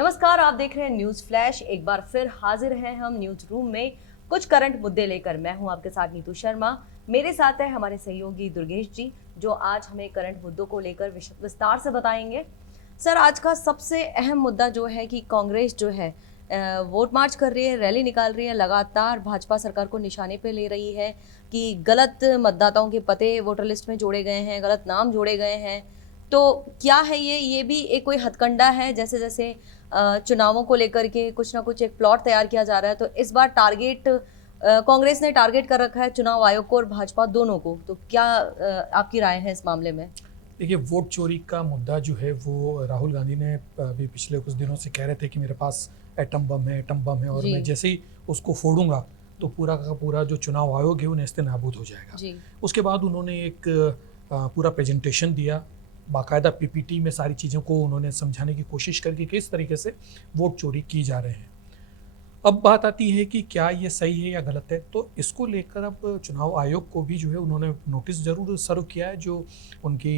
नमस्कार, आप देख रहे हैं न्यूज फ्लैश। एक बार फिर हाजिर हैं हम न्यूज रूम में कुछ करंट मुद्दे लेकर। मैं हूं आपके साथ नीतू शर्मा। मेरे साथ है हमारे सहयोगी दुर्गेश जी, जो आज हमें करंट मुद्दों को लेकर विस्तार से बताएंगे। सर, आज का सबसे अहम मुद्दा जो है कि कांग्रेस जो है वोट मार्च कर रही है, रैली निकाल रही है, लगातार भाजपा सरकार को निशाने पे ले रही है कि गलत मतदाताओं के पते वोटर लिस्ट में जोड़े गए हैं, गलत नाम जोड़े गए हैं। तो क्या है ये भी एक कोई हथकंडा है? जैसे जैसे चुनावों को लेकर के कुछ ना कुछ एक प्लॉट तैयार किया जा रहा है, तो इस बार टारगेट कांग्रेस ने टारगेट कर रखा है चुनाव आयोग को और भाजपा दोनों को। तो क्या आपकी राय है इस मामले में? देखिए, वोट चोरी का मुद्दा जो है वो राहुल गांधी ने अभी पिछले कुछ दिनों से कह रहे थे कि मेरे पास एटम बम है और मैं जैसे ही उसको फोड़ूंगा तो पूरा का पूरा जो चुनाव आयोग है वो नेस्ते नाबूद हो जाएगा। उसके बाद उन्होंने एक पूरा प्रेजेंटेशन दिया, बाकायदा पीपीटी में सारी चीज़ों को उन्होंने समझाने की कोशिश करके किस तरीके से वोट चोरी की जा रहे हैं। अब बात आती है कि क्या ये सही है या गलत है। तो इसको लेकर अब चुनाव आयोग को भी जो है उन्होंने नोटिस ज़रूर सर्व किया है। जो उनकी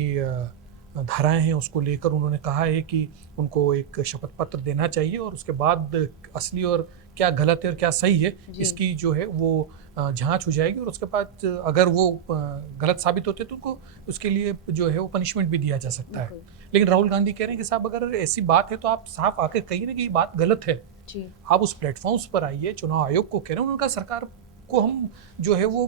धाराएं हैं उसको लेकर उन्होंने कहा है कि उनको एक शपथ पत्र देना चाहिए और उसके बाद असली और क्या गलत है और क्या सही है इसकी जो है वो जांच हो जाएगी और उसके बाद अगर वो गलत साबित होते तो उनको उसके लिए जो है वो पनिशमेंट भी दिया जा सकता है। लेकिन राहुल गांधी कह रहे हैं कि साहब अगर ऐसी बात है तो आप साफ आके कहिए ना कि ये बात गलत है। आप उस प्लेटफॉर्म्स पर आइए, चुनाव आयोग को कह रहे हैं, उनका सरकार को हम जो है वो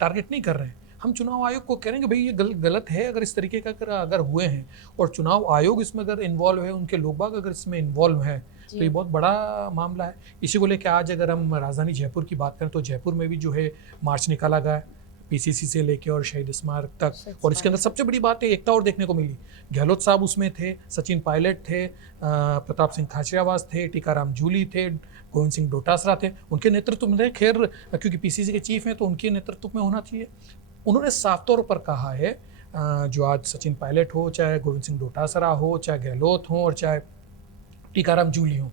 टारगेट नहीं कर रहे हैं। हम चुनाव आयोग को कह रहे हैं कि भाई ये गलत है। अगर इस तरीके का अगर हुए हैं और चुनाव आयोग इसमें अगर इन्वॉल्व है, उनके लोग बाग अगर इसमें इन्वॉल्व है तो ये बहुत बड़ा मामला है। इसी को लेकर आज अगर हम राजधानी जयपुर की बात करें तो जयपुर में भी जो है मार्च निकाला गया पीसीसी से लेके और शहीद स्मारक तक। और इसके अंदर सबसे बड़ी बात है एकता और देखने को मिली। गहलोत साहब उसमें थे, सचिन पायलट थे, प्रताप सिंह खाचरियावास थे, टीकाराम जूली थे, गोविंद सिंह डोटासरा थे। उनके नेतृत्व में खैर क्योंकि पीसीसी के चीफ हैं तो उनके नेतृत्व में होना चाहिए। उन्होंने साफ तौर पर कहा है, जो आज सचिन पायलट हो, चाहे गोविंद सिंह डोटासरा हो, चाहे गहलोत हो और चाहे टीकाराम जूली हो,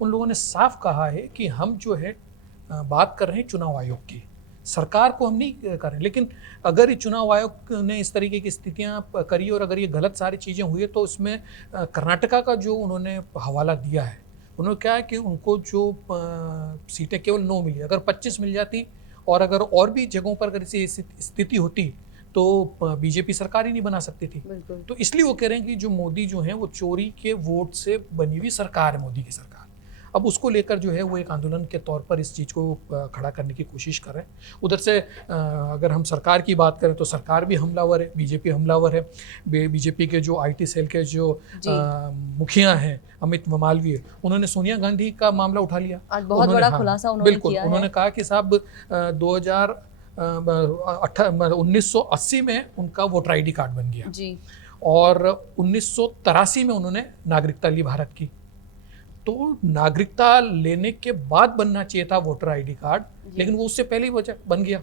उन लोगों ने साफ कहा है कि हम जो है बात कर रहे हैं चुनाव आयोग की, सरकार को हम नहीं कर रहे। लेकिन अगर ये चुनाव आयोग ने इस तरीके की स्थितियां करी और अगर ये गलत सारी चीज़ें हुई तो उसमें कर्नाटका का जो उन्होंने हवाला दिया है, उन्होंने क्या है कि उनको जो सीटें केवल 9 मिली, अगर 25 मिल जाती और अगर और भी जगहों पर अगर ऐसी स्थिति होती तो बीजेपी सरकार ही नहीं बना सकती थी। तो इसलिए वो कह रहे हैं कि जो मोदी जो है वो चोरी के वोट से बनी हुई सरकार है, मोदी की सरकार। अब उसको लेकर जो है वो एक आंदोलन के तौर पर इस चीज़ को खड़ा करने की कोशिश कर रहे हैं। उधर से अगर हम सरकार की बात करें तो सरकार भी हमलावर है, बीजेपी हमलावर है। बीजेपी के जो आईटी सेल के जो मुखिया हैं अमित मालवीय, उन्होंने सोनिया गांधी का मामला उठा लिया। आज बहुत बड़ा खुलासा उन्होंने बिल्कुल किया। उन्होंने कहा कि साहब 1980 में उनका वोटर आईडी कार्ड बन गया जी, और 1983 में उन्होंने नागरिकता ली भारत की। तो नागरिकता लेने के बाद बनना चाहिए था वोटर आईडी कार्ड, लेकिन वो उससे पहले ही बन गया।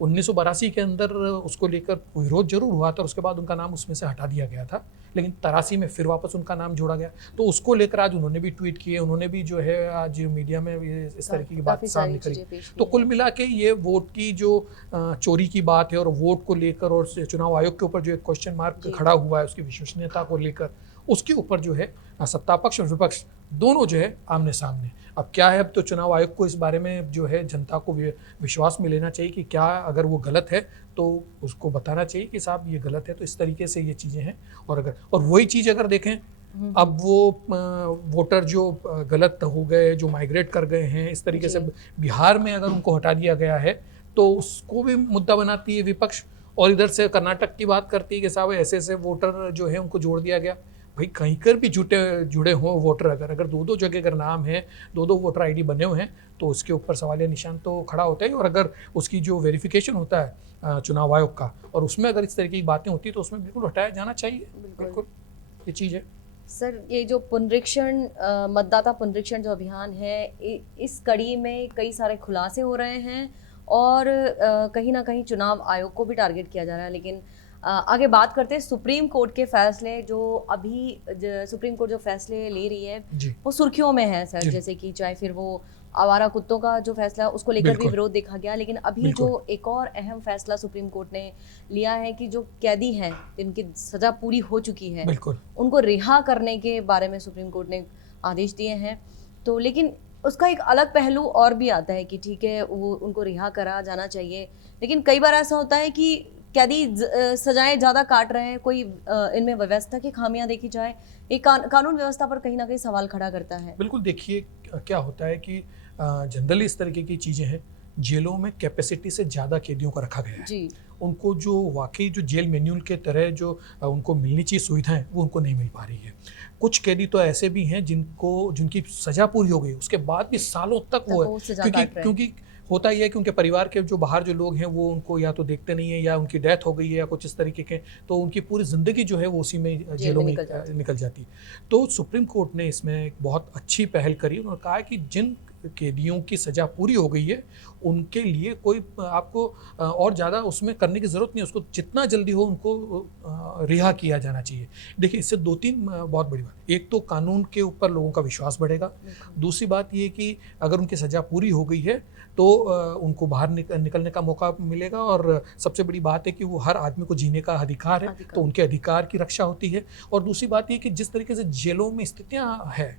1982 के अंदर उसको लेकर विरोध जरूर हुआ था और उसके बाद उनका नाम उसमें से हटा दिया गया था, लेकिन 83 में फिर वापस उनका नाम जोड़ा गया। तो उसको लेकर आज उन्होंने भी ट्वीट किए, उन्होंने भी जो है आज मीडिया में इस तरीके की बात सामने करी। तो कुल मिला के ये वोट की जो चोरी की बात है और वोट को लेकर और चुनाव आयोग के ऊपर जो एक क्वेश्चन मार्क खड़ा हुआ है उसकी विश्वसनीयता को लेकर, उसके ऊपर जो है सत्ता पक्ष और विपक्ष दोनों जो है आमने सामने। अब क्या है, अब तो चुनाव आयोग को इस बारे में जो है जनता को विश्वास में लेना चाहिए कि क्या अगर वो गलत है तो उसको बताना चाहिए कि साहब ये गलत है, तो इस तरीके से ये चीज़ें हैं। और वही चीज़ अगर देखें, अब वो वोटर जो गलत हो गए, जो माइग्रेट कर गए हैं इस तरीके से, बिहार में अगर उनको हटा दिया गया है तो उसको भी मुद्दा बनाती है विपक्ष। और इधर से कर्नाटक की बात करती है कि साहब ऐसे ऐसे वोटर जो है उनको जोड़ दिया गया। भाई कहीं कर भी जुड़े हों वोटर, अगर दो जगह अगर नाम है, दो वोटर आईडी बने हुए हैं तो उसके ऊपर सवालिया निशान तो खड़ा होता है। और अगर उसकी जो वेरिफिकेशन होता है चुनाव आयोग का और उसमें अगर इस तरीके की बातें होती है तो उसमें बिल्कुल हटाया जाना चाहिए। बिल्कुल ये चीज़ है। सर, ये जो पुनरीक्षण मतदाता पुनरीक्षण जो अभियान है, इस कड़ी में कई सारे खुलासे हो रहे हैं और कहीं ना कहीं चुनाव आयोग को भी टारगेट किया जा रहा है। लेकिन आगे बात करते हैं सुप्रीम कोर्ट के फैसले। जो अभी सुप्रीम कोर्ट जो फैसले ले रही है वो सुर्खियों में है सर, जैसे कि चाहे फिर वो आवारा कुत्तों का जो फैसला है उसको लेकर भी विरोध देखा गया। लेकिन अभी जो एक और अहम फैसला सुप्रीम कोर्ट ने लिया है कि जो कैदी हैं जिनकी सजा पूरी हो चुकी है उनको रिहा करने के बारे में सुप्रीम कोर्ट ने आदेश दिए हैं। तो लेकिन उसका एक अलग पहलू और भी आता है कि ठीक है वो उनको रिहा करा जाना चाहिए, लेकिन कई बार ऐसा होता है कि कैदी सजाएं ज़्यादा काट रहे हैं, कोई इनमें व्यवस्था की खामियां देखी जाए, एक कानून व्यवस्था पर कहीं ना कहीं सवाल खड़ा करता है। बिल्कुल, देखिए क्या होता है कि जनरली इस तरीके की चीज़ें हैं, जेलों में कैपेसिटी से ज़्यादा कैदियों को रखा गया है। जी। उनको जो वाकई जो जेल मैन्यूअल के तरह जो उनको मिलनी चाहिए सुविधाएं, वो उनको नहीं मिल पा रही है। कुछ कैदी तो ऐसे भी हैं जिनकी सज़ा पूरी हो गई, उसके बाद भी सालों तक वो है, क्योंकि होता ही है कि उनके परिवार के जो बाहर जो लोग हैं वो उनको या तो देखते नहीं है, या उनकी डेथ हो गई है, या कुछ इस तरीके के, तो उनकी पूरी ज़िंदगी जो है वो उसी में जेलों में निकल जाती है। तो सुप्रीम कोर्ट ने इसमें एक बहुत अच्छी पहल करी। उन्होंने कहा कि जिन कैदियों की सज़ा पूरी हो गई है उनके लिए कोई आपको और ज़्यादा उसमें करने की ज़रूरत नहीं है, उसको जितना जल्दी हो उनको रिहा किया जाना चाहिए। देखिए, इससे दो तीन बहुत बड़ी बात, एक तो कानून के ऊपर लोगों का विश्वास बढ़ेगा, दूसरी बात ये कि अगर उनकी सज़ा पूरी हो गई है तो उनको बाहर निकलने का मौका मिलेगा, और सबसे बड़ी बात है कि वो हर आदमी को जीने का अधिकार है, तो उनके अधिकार की रक्षा होती है। और दूसरी बात ये कि जिस तरीके से जेलों में स्थितियाँ हैं,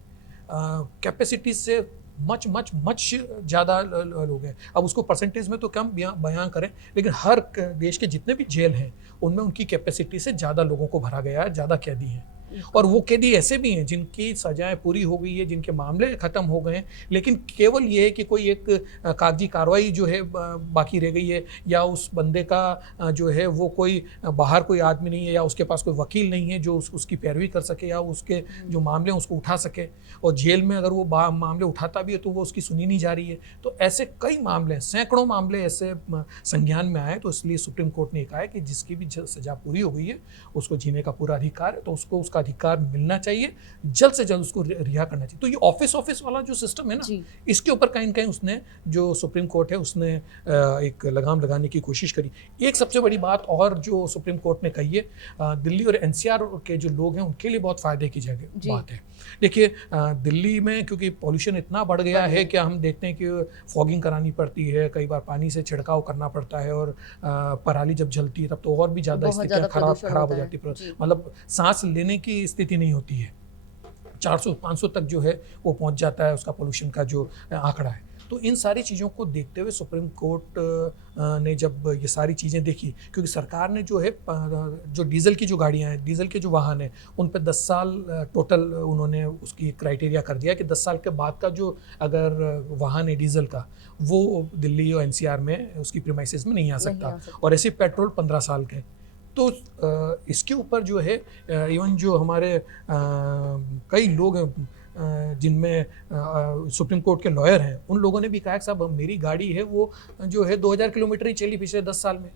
कैपेसिटी से मच ज़्यादा लोग हैं। अब उसको परसेंटेज में तो कम बयां करें, लेकिन हर देश के जितने भी जेल हैं उनमें उनकी कैपेसिटी से ज़्यादा लोगों को भरा गया है, ज़्यादा कैदी हैं। और वो कैदी ऐसे भी हैं जिनकी सजाएं पूरी हो गई है, जिनके मामले ख़त्म हो गए हैं, लेकिन केवल ये है कि कोई एक कागजी कार्रवाई जो है बाकी रह गई है, या उस बंदे का जो है वो कोई बाहर कोई आदमी नहीं है, या उसके पास कोई वकील नहीं है जो उसकी पैरवी कर सके, या उसके जो मामले हैं उसको उठा सके। और जेल में अगर वो मामले उठाता भी है तो वो उसकी सुनी नहीं जा रही है। तो ऐसे कई मामले, सैकड़ों मामले ऐसे संज्ञान में आए। तो इसलिए सुप्रीम कोर्ट ने कहा है कि जिसकी भी सजा पूरी हो गई है उसको जीने का पूरा अधिकार है, तो उसको उसका अधिकार मिलना चाहिए, जल्द से जल्द उसको रिहा करना चाहिए। तो ये ऑफिस वाला जो सिस्टम है ना, इसके ऊपर कहीं न कहीं उसने, जो सुप्रीम कोर्ट है, उसने एक लगाम लगाने की कोशिश करी। एक सबसे बड़ी बात और जो सुप्रीम कोर्ट ने कही है, दिल्ली और एनसीआर के जो लोग हैं उनके लिए बहुत फ़ायदे की जगह बात है। देखिए, दिल्ली में क्योंकि पॉल्यूशन इतना बढ़ गया है कि हम देखते हैं कि फॉगिंग करानी पड़ती है, कई बार पानी से छिड़काव करना पड़ता है, और पराली जब जलती है तब तो और भी ज़्यादा स्थितियाँ खराब हो जाती है। मतलब सांस लेने की स्थिति नहीं होती है, 400-500 तक जो है वो पहुंच जाता है उसका पोल्यूशन का जो आंकड़ा है। तो इन सारी चीज़ों को देखते हुए सुप्रीम कोर्ट ने जब ये सारी चीज़ें देखी, क्योंकि सरकार ने जो है जो डीजल की जो गाड़ियाँ हैं, डीजल के जो वाहन हैं, उन पर 10 साल टोटल उन्होंने उसकी क्राइटेरिया कर दिया कि 10 साल के बाद का जो अगर वाहन है डीजल का, वो दिल्ली और एनसीआर में उसकी प्रीमाइसेस में नहीं आ सकता, और ऐसे पेट्रोल 15 साल के। तो इसके ऊपर जो है इवन जो हमारे कई लोग हैं जिनमें सुप्रीम कोर्ट के लॉयर हैं, उन लोगों ने भी कहा कि साहब मेरी गाड़ी है वो जो है 2000 किलोमीटर ही चली पिछले 10 साल में,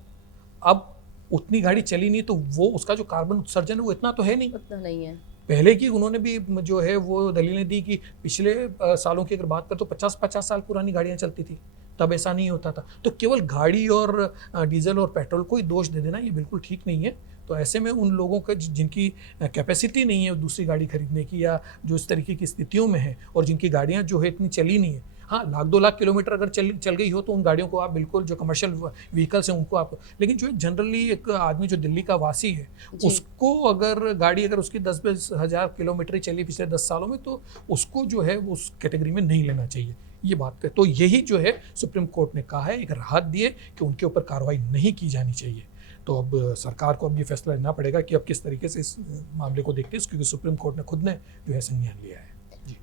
अब उतनी गाड़ी चली नहीं तो वो उसका जो कार्बन उत्सर्जन है वो इतना तो है नहीं, उतना नहीं है। पहले की उन्होंने भी जो है वो दलीलें दी कि पिछले सालों की अगर बात करें तो 50 साल पुरानी गाड़ियाँ चलती थी, तब ऐसा नहीं होता था। तो केवल गाड़ी और डीजल और पेट्रोल को ही दोष दे देना ये बिल्कुल ठीक नहीं है। तो ऐसे में उन लोगों के जिनकी कैपेसिटी नहीं है दूसरी गाड़ी खरीदने की, या जो इस तरीके की स्थितियों में है, और जिनकी गाड़ियाँ जो है इतनी चली नहीं है, हाँ 1-2 लाख किलोमीटर अगर चल गई हो तो उन गाड़ियों को आप बिल्कुल, जो कमर्शियल व्हीकल्स हैं उनको आप, लेकिन जो जनरली एक आदमी जो दिल्ली का वासी है उसको अगर गाड़ी अगर उसकी 10-20 हज़ार किलोमीटर ही चली पिछले 10 सालों में, तो उसको जो है उस कैटेगरी में नहीं लेना चाहिए, ये बात है। तो यही जो है सुप्रीम कोर्ट ने कहा है, एक राहत दिए कि उनके ऊपर कार्रवाई नहीं की जानी चाहिए। तो अब सरकार को अब ये फैसला लेना पड़ेगा कि अब किस तरीके से इस मामले को देखते हैं, क्योंकि सुप्रीम कोर्ट ने खुद ने जो है संज्ञान लिया है।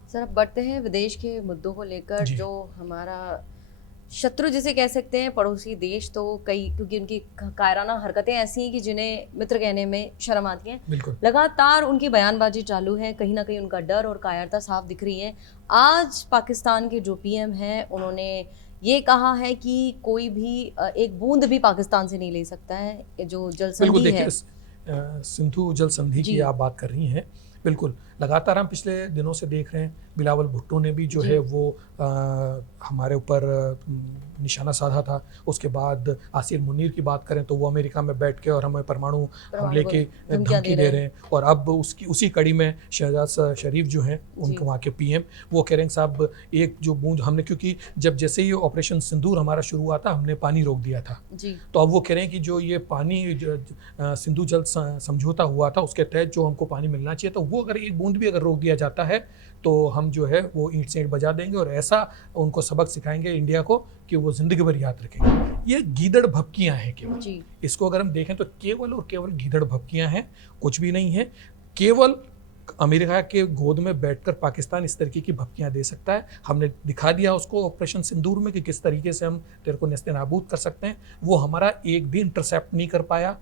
सर, अब बढ़ते हैं विदेश के मुद्दों को लेकर। जो हमारा शत्रु जिसे कह सकते हैं, पड़ोसी देश, तो कई, क्योंकि उनकी कायराना हरकतें ऐसी हैं कि जिन्हें मित्र कहने में शर्म आती है। लगातार उनकी बयानबाजी चालू है, कहीं ना कहीं उनका डर और कायरता साफ दिख रही है। आज पाकिस्तान के जो पीएम हैं उन्होंने ये कहा है कि कोई भी एक बूंद भी पाकिस्तान से नहीं ले सकता है, जो जल संधि है। सिंधु जल संधि की आप बात कर रही हैं, बिल्कुल लगातार हम पिछले दिनों से देख रहे हैं। बिलावल भुट्टो ने भी जो है वो हमारे ऊपर निशाना साधा था। उसके बाद आसिर मुनीर की बात करें तो वो अमेरिका में बैठ के और हमें परमाणु हमले की धमकी दे रहे हैं। और अब उसी कड़ी में शहजाद शरीफ जो हैं उनके वहाँ के पीएम, वो कह रहे हैं साहब एक जो बूंद हमने, क्योंकि जब जैसे ही ऑपरेशन सिंदूर हमारा शुरू हुआ था हमने पानी रोक दिया था, तो अब वो कह रहे हैं कि जो ये पानी सिंधु जल समझौता हुआ था उसके तहत जो हमको पानी मिलना चाहिए, तो वो अगर एक बूंद भी अगर रोक दिया जाता है तो हम जो है वो ईंट से ईंट बजा देंगे और ऐसा उनको सबक सिखाएंगे इंडिया को कि वो ज़िंदगी भर याद रखेंगे। ये गीदड़ भपकियाँ हैं केवल, जी इसको अगर हम देखें तो केवल और केवल गीदड़ भपकियाँ हैं, कुछ भी नहीं है। केवल अमेरिका के गोद में बैठकर पाकिस्तान इस तरीके की भपकियां दे सकता है। हमने दिखा दिया उसको ऑपरेशन सिंदूर में कि किस तरीके से हम तेरे को नेस्ते नाबूद कर सकते हैं। वो हमारा एक भी इंटरसेप्ट नहीं कर पाया।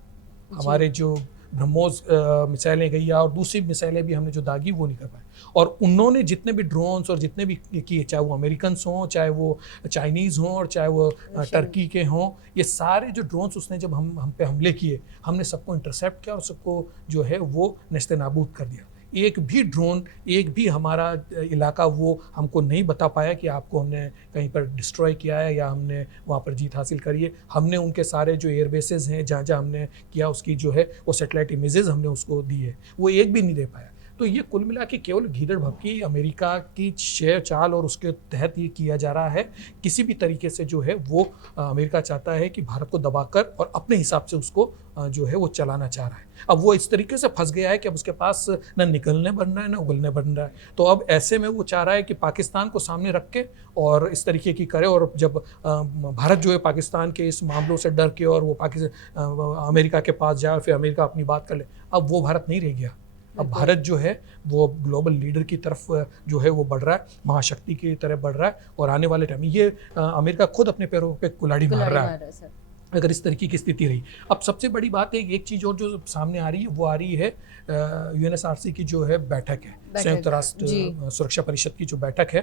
हमारे जो ब्रह्मोस मिसाइलें गई और दूसरी मिसाइलें भी हमने जो दागी वो नहीं कर पाए। और उन्होंने जितने भी ड्रोन्स और जितने भी किए, चाहे वो अमेरिकन हों, चाहे वो चाइनीज़ हों और चाहे वो टर्की के हों, ये सारे जो ड्रोन्स उसने जब हम पे हमले किए, हमने सबको इंटरसेप्ट किया और सबको जो है वो नेस्ते नाबूद कर दिया। एक भी ड्रोन, एक भी हमारा इलाका वो हमको नहीं बता पाया कि आपको हमने कहीं पर डिस्ट्रॉय किया है या हमने वहाँ पर जीत हासिल करी है। हमने उनके सारे जो एयरबेसेस हैं जहाँ जहाँ हमने किया उसकी जो है वो सैटेलाइट इमेजेस हमने उसको दी है, वो एक भी नहीं दे पाया। तो ये कुल मिला के केवल गीदड़ भपकी अमेरिका की शेर चाल और उसके तहत ये किया जा रहा है। किसी भी तरीके से जो है वो अमेरिका चाहता है कि भारत को दबाकर और अपने हिसाब से उसको जो है वो चलाना चाह रहा है। अब वो इस तरीके से फंस गया है कि अब उसके पास न निकलने बन रहा है न उगलने बन रहा है। तो अब ऐसे में वो चाह रहा है कि पाकिस्तान को सामने रख के और इस तरीके की करे। और जब भारत जो है पाकिस्तान के इस मामलों से डर के और वो पाकिस्तान अमेरिका के पास जाए और फिर अमेरिका अपनी बात कर ले, अब वो भारत नहीं रह गया। अब भारत जो है वो ग्लोबल लीडर की तरफ जो है वो बढ़ रहा है, महाशक्ति की तरफ बढ़ रहा है। और आने वाले टाइम में ये अमेरिका खुद अपने पैरों पे कुल्हाड़ी मार रहा है अगर इस तरीके की स्थिति रही। अब सबसे बड़ी बात है, एक चीज़ और जो सामने आ रही है वो आ रही है यूएनएसआरसी की जो है बैठक है, संयुक्त राष्ट्र सुरक्षा परिषद की जो बैठक है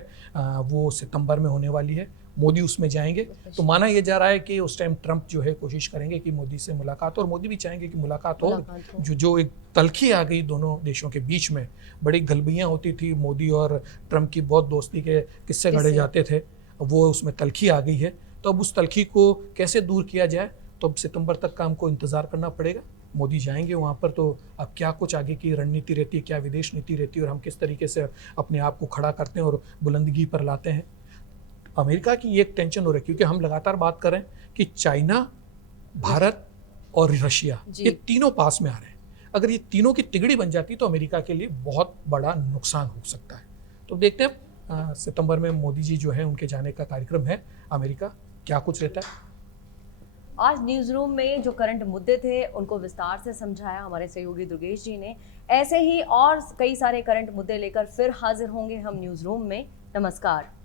वो सितंबर में होने वाली है। मोदी उसमें जाएंगे। तो माना यह जा रहा है कि उस टाइम ट्रंप जो है कोशिश करेंगे कि मोदी से मुलाकात हो, और मोदी भी चाहेंगे कि मुलाकात हो। जो एक तलखी आ गई दोनों देशों के बीच में, बड़ी गलबियाँ होती थी, मोदी और ट्रंप की बहुत दोस्ती के किस्से गढ़े जाते थे, वो उसमें तलखी आ गई है। तो अब उस तलखी को कैसे दूर किया जाए, तो अब सितंबर तक का हमको इंतज़ार करना पड़ेगा। मोदी जाएंगे वहाँ पर, तो अब क्या कुछ आगे की रणनीति रहती है, क्या विदेश नीति रहती है और हम किस तरीके से अपने आप को खड़ा करते हैं और बुलंदगी पर लाते हैं। अमेरिका की एक टेंशन हो रही है क्योंकि हम लगातार बात करें कि चाइना, भारत और रशिया ये तीनों पास में आ रहे हैं। अगर ये तीनों की तिगड़ी बन जाती तो अमेरिका के लिए बहुत बड़ा नुकसान हो सकता है। तो देखते हैं सितंबर में मोदी जी जो है उनके जाने का कार्यक्रम है अमेरिका, क्या कुछ रहता है। आज न्यूज़ रूम में जो करंट मुद्दे थे उनको विस्तार से समझाया हमारे सहयोगी दुर्गेश जी ने। ऐसे ही और कई सारे करंट मुद्दे लेकर फिर हाजिर होंगे हम न्यूज़ रूम में। नमस्कार।